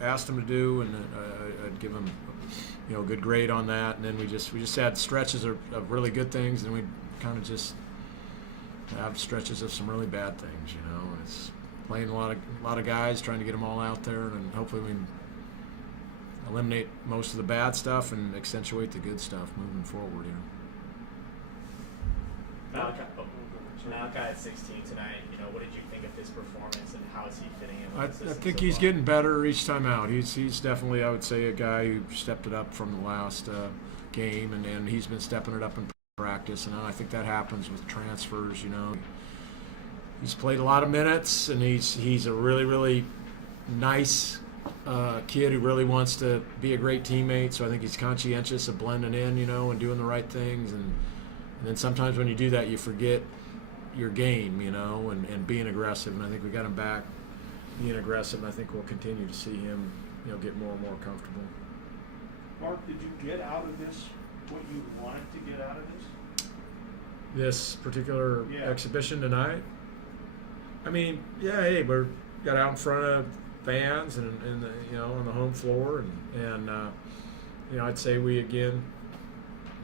asked him to do, and I'd give him, a good grade on that. And then we just had stretches of really good things, and we kind of just have stretches of some really bad things. And it's playing a lot of guys, trying to get them all out there, and hopefully we can eliminate most of the bad stuff and accentuate the good stuff moving forward. Malachi at 16 tonight. What did you think of his performance, and how is he fitting in? I With the system think so he's far? getting better each time out. He's definitely, I would say, a guy who stepped it up from the last game, and he's been stepping it up in practice. And I think that happens with transfers. He's played a lot of minutes, and he's a really, really nice kid who really wants to be a great teammate. So I think he's conscientious of blending in, and doing the right things. And then sometimes when you do that, you forget your game, and being aggressive. And I think we got him back being aggressive, and I think we'll continue to see him, get more and more comfortable. Mark, did you get out of this what you wanted to get out of this? This particular Yeah. exhibition tonight, I mean, yeah, hey, we're got out in front of fans and on the home floor, and I'd say we again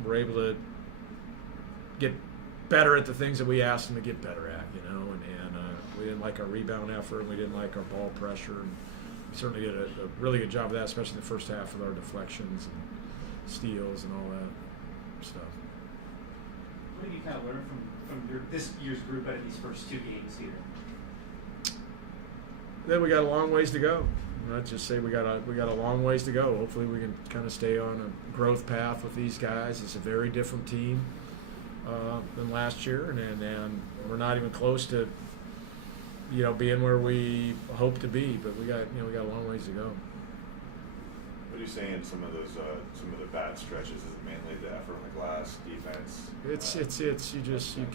were able to get better at the things that we asked them to get better at, and we didn't like our rebound effort, and we didn't like our ball pressure, and we certainly did a really good job of that, especially in the first half with our deflections and steals and all that stuff. What did you kind of learn from this year's group out of these first two games here? Then we got a long ways to go. I'd just say we got a long ways to go. Hopefully we can kind of stay on a growth path with these guys. It's a very different team than last year, and we're not even close to being where we hope to be. But we got a long ways to go. What are you saying? Some of the bad stretches is it mainly the effort on the glass, defense. It's you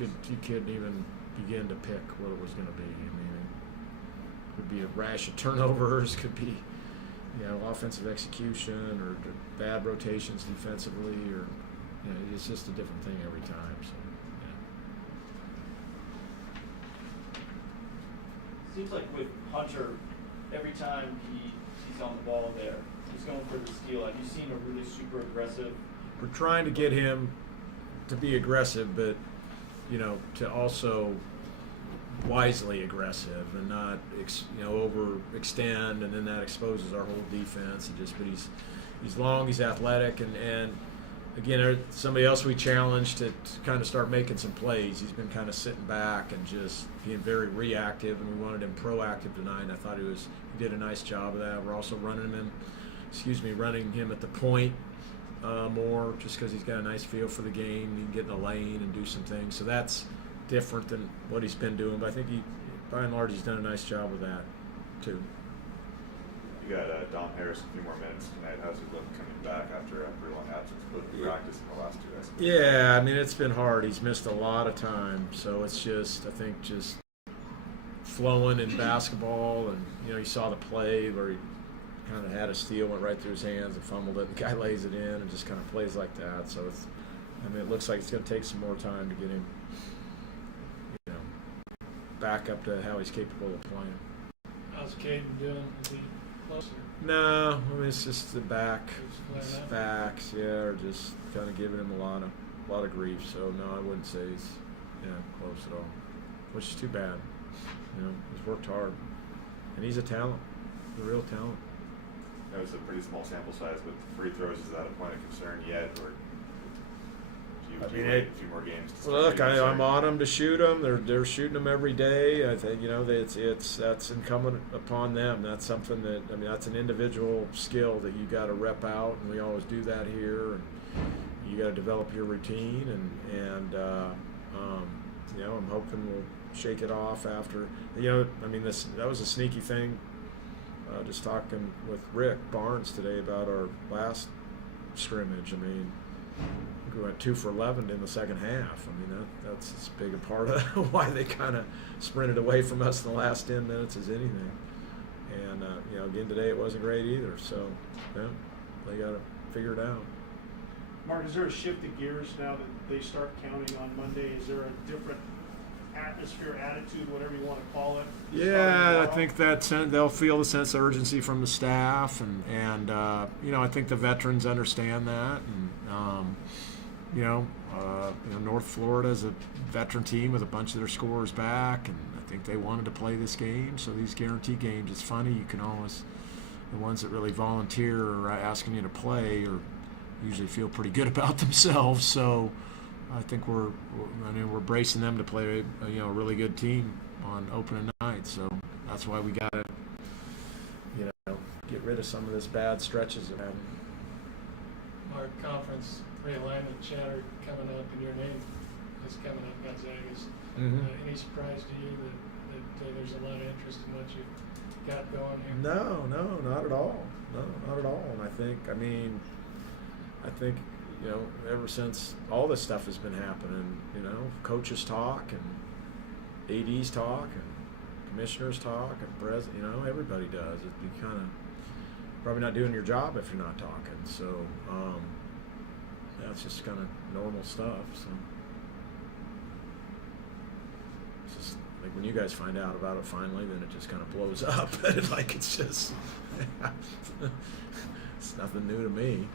couldn't even begin to pick what it was going to be. I mean, it could be a rash of turnovers, could be offensive execution or bad rotations defensively, or it's just a different thing every time. So Seems like with Hunter, every time he's on the ball there, he's going for the steal. Have you seen a really super aggressive? we're trying to get him to be aggressive, but to also wisely aggressive and not overextend, and then that exposes our whole defense. But he's long, he's athletic, and again, somebody else we challenged to kind of start making some plays. He's been kind of sitting back and just being very reactive, and we wanted him proactive tonight. And I thought he did a nice job of that. We're also running him at the point more, just because he's got a nice feel for the game. He can get in the lane and do some things. So that's different than what he's been doing. But I think by and large, he's done a nice job of that too. You got Dom Harris a few more minutes tonight. How's he looking coming back after a pretty long absence? Both in practice in the last two days. Yeah, I mean, it's been hard. He's missed a lot of time, so it's I think flowing in basketball. And you saw the play where he kind of had a steal, went right through his hands and fumbled it. The guy lays it in and just kind of plays like that. So it looks like it's going to take some more time to get him back up to how he's capable of playing. How's Caden doing? Is he closer? No, I mean, it's just the back. Just flat out? Backs, yeah, are just kind of giving him a lot of grief. So no, I wouldn't say he's close at all, which is too bad. He's worked hard, and he's a talent, a real talent. That was a pretty small sample size, but the free throws, is that a point of concern yet, or do you wait a few more games? To start Look, being I'm concerned? on them to shoot them. They're shooting them every day. I think that's incumbent upon them. That's something that's an individual skill that you got to rep out, and we always do that here. And you got to develop your routine, and I'm hoping we'll shake it off after. That was a sneaky thing. Just talking with Rick Barnes today about our last scrimmage. I mean, we went 2 for 11 in the second half. I mean, that's as big a part of why they kind of sprinted away from us in the last 10 minutes as anything. And again today it wasn't great either. So they got to figure it out. Mark, is there a shift of gears now that they start counting on Monday? Is there a different atmosphere, attitude, whatever you want to call it? Yeah, I think that they'll feel the sense of urgency from the staff, and you know, I think the veterans understand that, and North Florida is a veteran team with a bunch of their scorers back, and I think they wanted to play this game. So these guarantee games, it's funny, you can always, the ones that really volunteer or asking you to play or usually feel pretty good about themselves. So I think we're bracing them to play a really good team on opening night. So that's why we got to get rid of some of this bad stretches of having. Our conference realignment chatter coming up, and your name is coming up, Gonzaga's. Any surprise to you that there's a lot of interest in what you got going here? No, not at all. No, not at all. And I think, ever since all this stuff has been happening, coaches talk and ADs talk and commissioners talk and president, everybody does. It'd be kind of probably not doing your job if you're not talking. So, it's just kind of normal stuff. So, it's just like when you guys find out about it finally, then it just kind of blows up. Like it's just, it's nothing new to me.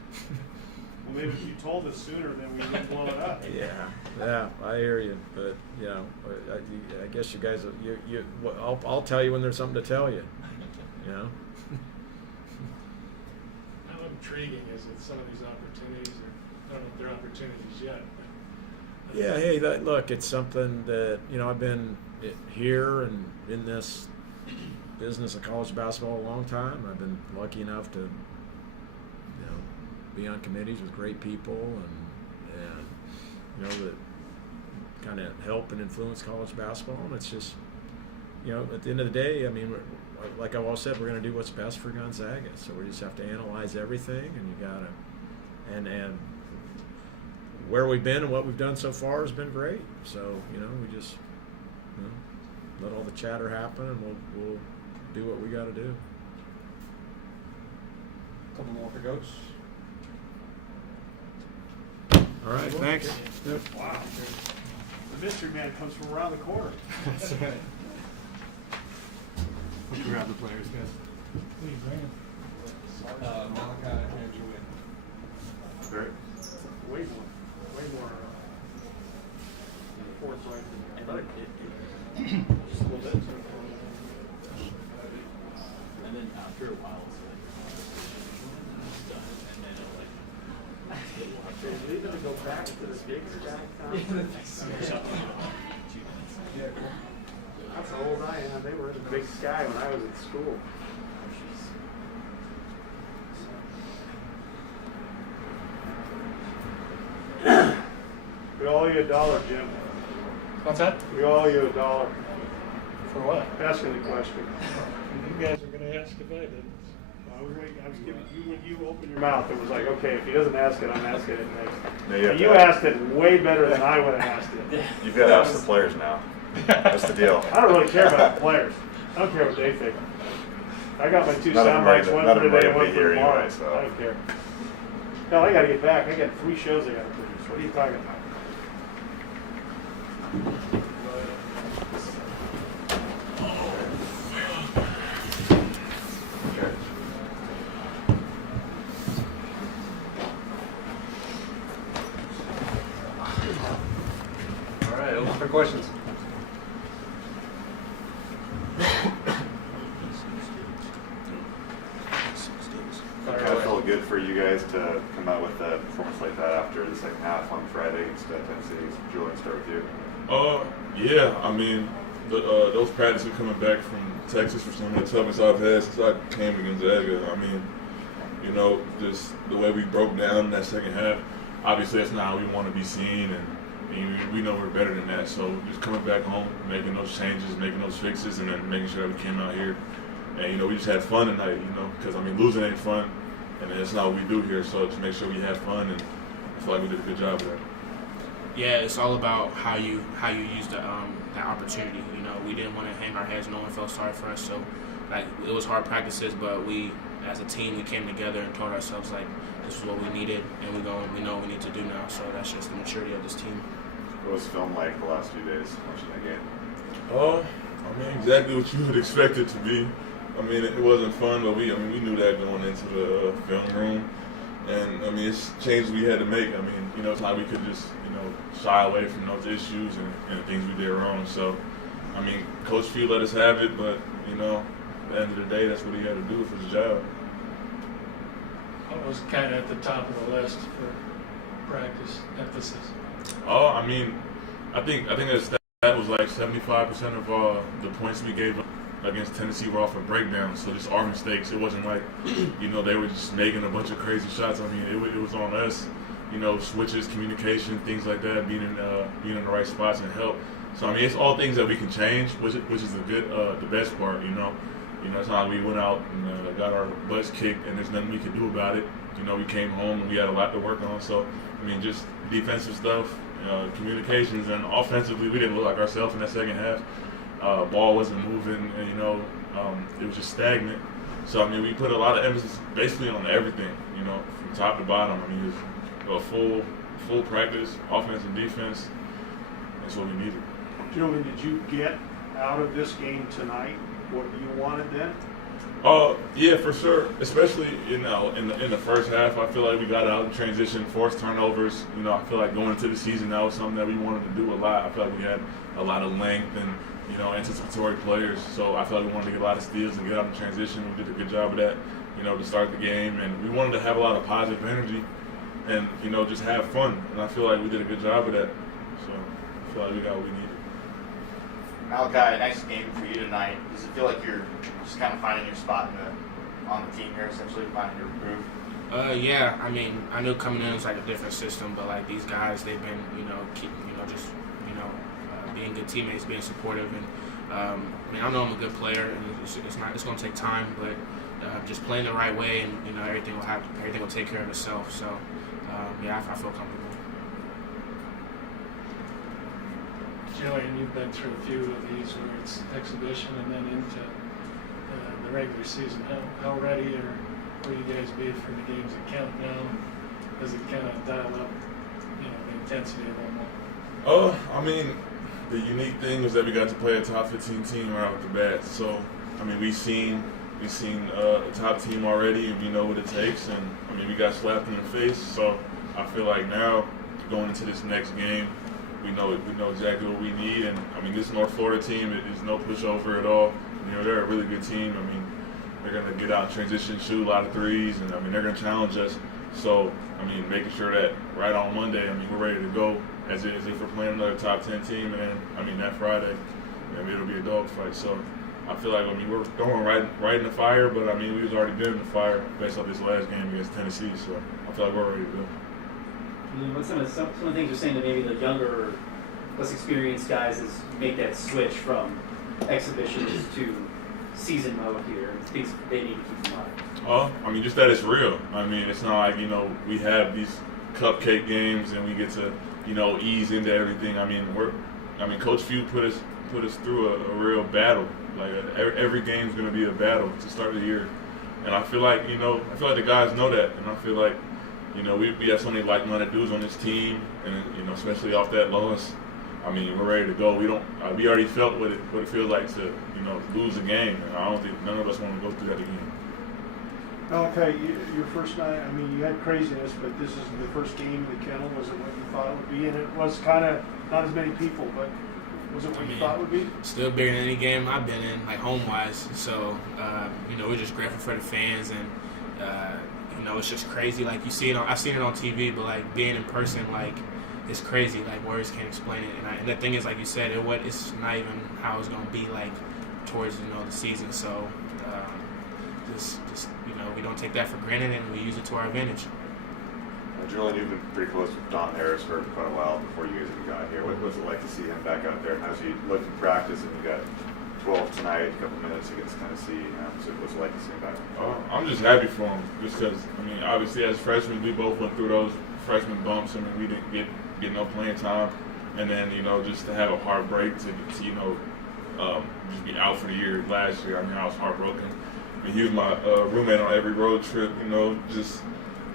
Well, maybe if you told us sooner, then we wouldn't blow it up. Yeah, I hear you, but I guess you guys, I'll tell you when there's something to tell you. How intriguing is it, some of these opportunities, or I don't know if they're opportunities yet, but Yeah, hey, look, it's something that, I've been here and in this business of college basketball a long time. I've been lucky enough to, be on committees with great people and that kind of help and influence college basketball. And it's just, at the end of the day, like I've always said, we're going to do what's best for Gonzaga. So we just have to analyze everything, and you got to, and where we've been and what we've done so far has been great. So, we just, let all the chatter happen, and we'll do what we got to do. Couple more for Coach. All right, thanks. Yep. Wow. The mystery man comes from around the corner. That's right. Let's grab the players, guys. who you bringing? Malachi and Julian. Great. Way more forthright than Just a little bit. And then after a while, it's done. And then it'll leaving to go back to the gigs downtown. That's how old I am. They were in the big sky when I was in school. We owe you $1, Jim. What's that? We owe you $1. For what? Asking the question. You guys are going to ask if I did. I was giving you, when you opened your mouth, it was like, okay, if he doesn't ask it, I'm asking it next. No, you have You to asked it way better than I would have asked it. You've got to ask the players now. That's the deal. I don't really care about the players. I don't care what they think. I got my 2 None of them sound are bites, gonna- one none for of them are today, gonna one be for here tomorrow. anyway, so. I don't care. No, I gotta get back. I got 3 shows I gotta produce. What are you talking about? Okay. All right, open for questions. It kind of felt good for you guys to come out with a performance like that after the second half on Friday against Tennessee. Julian, start with you. Yeah, I mean, those practices coming back from Texas for some of the toughest I've had since I came to Gonzaga. I mean, just the way we broke down in that second half, obviously that's not how we want to be seen, and we know we're better than that. So just coming back home, making those changes, making those fixes, and then making sure that we came out here. And, we just had fun tonight, because, losing ain't fun, and that's not what we do here. So just make sure we have fun, and I feel like we did a good job of that. Yeah, it's all about how you use the that opportunity. We didn't want to hang our heads. No one felt sorry for us. So, it was hard practices, but we, as a team, we came together and told ourselves this is what we needed, and we know what we need to do now. So that's just the maturity of this team. What was film like the last few days watching that game? I mean, exactly what you would expect it to be. I mean, it wasn't fun, but we knew that going into the film room. And, I mean, it's changes we had to make. I mean, you know, it's not we could just, you know, shy away from those issues and the things we did wrong. So, I mean, Coach Few let us have it, but, you know, at the end of the day, that's what he had to do for his job. What was kind of at the top of the list for practice emphasis? Oh, I mean, I think that was like 75% of the points we gave up against Tennessee were off of breakdowns. So just our mistakes. It wasn't like, you know, they were just making a bunch of crazy shots. I mean, it was on us. You know, switches, communication, things like that, being in the right spots and help. So I mean, it's all things that we can change, which is the best part. You know, it's not like we went out and got our butts kicked and there's nothing we could do about it. You know, we came home and we had a lot to work on. So I mean, just defensive stuff, communications, and offensively, we didn't look like ourselves in that second half. Ball wasn't moving, and it was just stagnant. So I mean, we put a lot of emphasis basically on everything, you know, from top to bottom. I mean, it was a full practice, offense and defense. That's what we needed. Gentlemen, did you get out of this game tonight what you wanted then? Yeah, for sure. Especially in the first half, I feel like we got out in transition, forced turnovers. You know, I feel like going into the season, that was something that we wanted to do a lot. I feel like we had a lot of length and anticipatory players. So I feel like we wanted to get a lot of steals and get out in transition. We did a good job of that, to start the game, and we wanted to have a lot of positive energy and just have fun. And I feel like we did a good job of that. So I feel like we got what we needed. Malachi, nice game for you tonight. Does it feel like you're just kind of finding your spot on the team here, essentially finding your groove? Yeah. I mean, I knew coming in it was like a different system, but like these guys, they've been, being good teammates, being supportive, and I mean, I know I'm a good player, and it's going to take time, but just playing the right way, and everything will take care of itself. So I feel comfortable. Jillian, you've been through a few of these where it's exhibition and then into the regular season. How ready will you guys be for the games that count now? Does it kind of dial up, the intensity a little more? I mean, the unique thing was that we got to play a top 15 team right off the bat. So, I mean, we've seen a top team already, and we know what it takes. And I mean, we got slapped in the face. So, I feel like now going into this next game, we know exactly what we need. And I mean, this North Florida team is no pushover at all. They're a really good team. I mean, they're gonna get out, transition, shoot a lot of threes, and I mean, they're gonna challenge us. So, I mean, making sure that right on Monday, I mean, we're ready to go as if we're playing another top 10 team, and then, I mean, that Friday, I mean, it'll be a dogfight. So I feel like, we're throwing right in the fire, but I mean, we've already been in the fire based off this last game against Tennessee. So I feel like we're ready to go. What's some of the things you're saying that maybe the younger, less experienced guys is make that switch from exhibition to season mode here, and things they need to keep in mind? I mean, just that it's real. I mean, it's not like, we have these cupcake games and we get to, ease into everything. I mean, Coach Few put us through a real battle. Like every game's going to be a battle to start the year. And I feel like, the guys know that. And I feel like, we have so many like-minded dudes on this team, and especially off that loss. I mean, we're ready to go. We already felt what it feels like to lose a game, and I don't think none of us want to go through that again. Okay, your first night. I mean, you had craziness, but this is the first game in the kennel. Was it what you thought it would be? And it was kind of not as many people, but was it what you thought it would be? Still bigger than any game I've been in, like home-wise. So we're just grateful for the fans, and it's just crazy. Like I've seen it on TV, but like being in person, like it's crazy. Like words can't explain it. And the thing is, like you said, it's not even how it's gonna be like towards the season. So just we don't take that for granted, and we use it to our advantage. Julian, you've been pretty close with Don Harris for quite a while before you guys even got here. What was it like to see him back out there? How's he looked in practice? And you got 12 tonight, a couple minutes against Tennessee. So what's it like to see him back? I'm just happy for him, just because, obviously as freshmen, we both went through those freshman bumps. We didn't get no playing time. And then, just to have a heartbreak to just be out for the year last year. I was heartbroken. He was my roommate on every road trip, just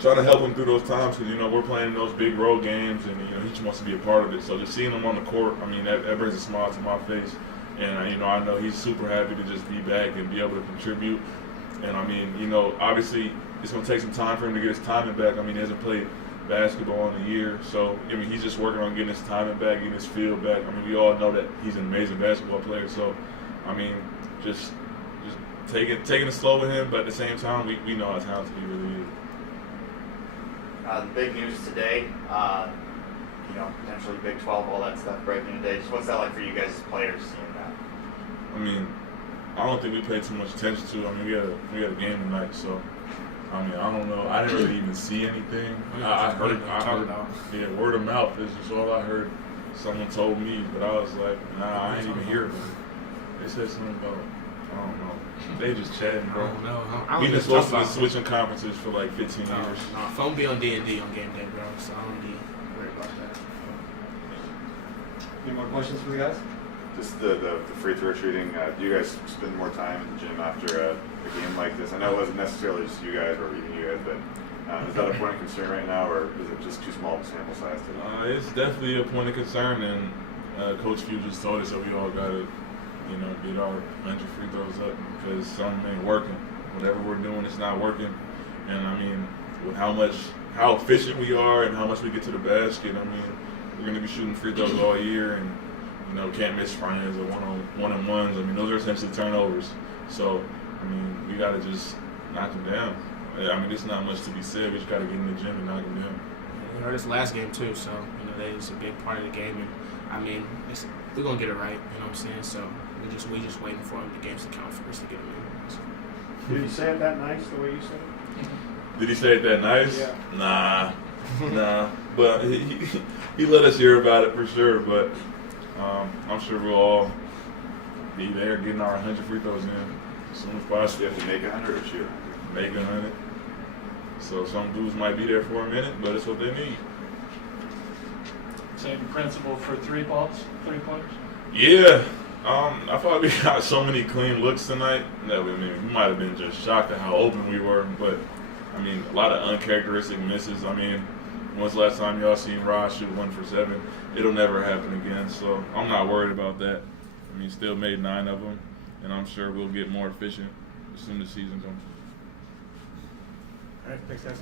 trying to help him through those times because, you know, we're playing those big road games and, you know, he just wants to be a part of it. So just seeing him on the court, I mean, that brings a smile to my face. And, you know, I know he's super happy to just be back and be able to contribute. And, I mean, you know, obviously it's going to take some time for him to get his timing back. I mean, he hasn't played basketball in a year. So, I mean, he's just working on getting his timing back, getting his feel back. I mean, we all know that he's an amazing basketball player. So, I mean, just taking it slow with him, but at the same time, we know how talented he really is. The big news today, you know, potentially Big 12, all that stuff breaking today. Just what's that like for you guys as players seeing that? I mean, I don't think we paid too much attention to it. I mean, we had a game tonight, so I mean, I don't know. I didn't really even see anything. I heard, yeah, word of mouth is just all I heard. Someone told me, but I was like, nah, I ain't even hear about it. They said something about, I don't know. They just chatting, bro. I don't know. We've been supposed to be switching conferences for like 15 years. No, phone be on D&D on game day, bro. So I don't be worried about that. Any more questions for the guys? Just the free throw shooting. Do you guys spend more time in the gym after a game like this? I know it wasn't necessarily just you guys or even you guys, but is that a point of concern right now, or is it just too small of a sample size today? It's definitely a point of concern, and Coach Few just told us that we all got to, you know, get our 100 free throws up because something ain't working. Whatever we're doing, it's not working. And I mean, with how efficient we are and how much we get to the basket, I mean, we're going to be shooting free throws all year, and you know, can't miss frames or one-on-ones. I mean, those are essentially turnovers. So, I mean, we got to just knock them down. I mean, there's not much to be said. We just got to get in the gym and knock them down. We heard this last game too, so you know that is a big part of the game, and I mean, we're gonna get it right. You know what I'm saying? So we just waiting for the games to count for us to get them in. So. Did he say it that nice the way you said it? Did he say it that nice? Yeah. Nah. But he let us hear about it for sure. But I'm sure we'll all be there getting our 100 free throws in as soon as possible. You have to make 100 or shoot 100. Make 100. So some dudes might be there for a minute, but it's what they need. Same principle for three pointers? Yeah. I thought we got so many clean looks tonight that we might have been just shocked at how open we were. But, I mean, a lot of uncharacteristic misses. I mean, when's the last time y'all seen Raj shoot 1 for 7? It'll never happen again. So I'm not worried about that. I mean, still made 9 of them, and I'm sure we'll get more efficient as soon as the season comes. All right, thanks, guys.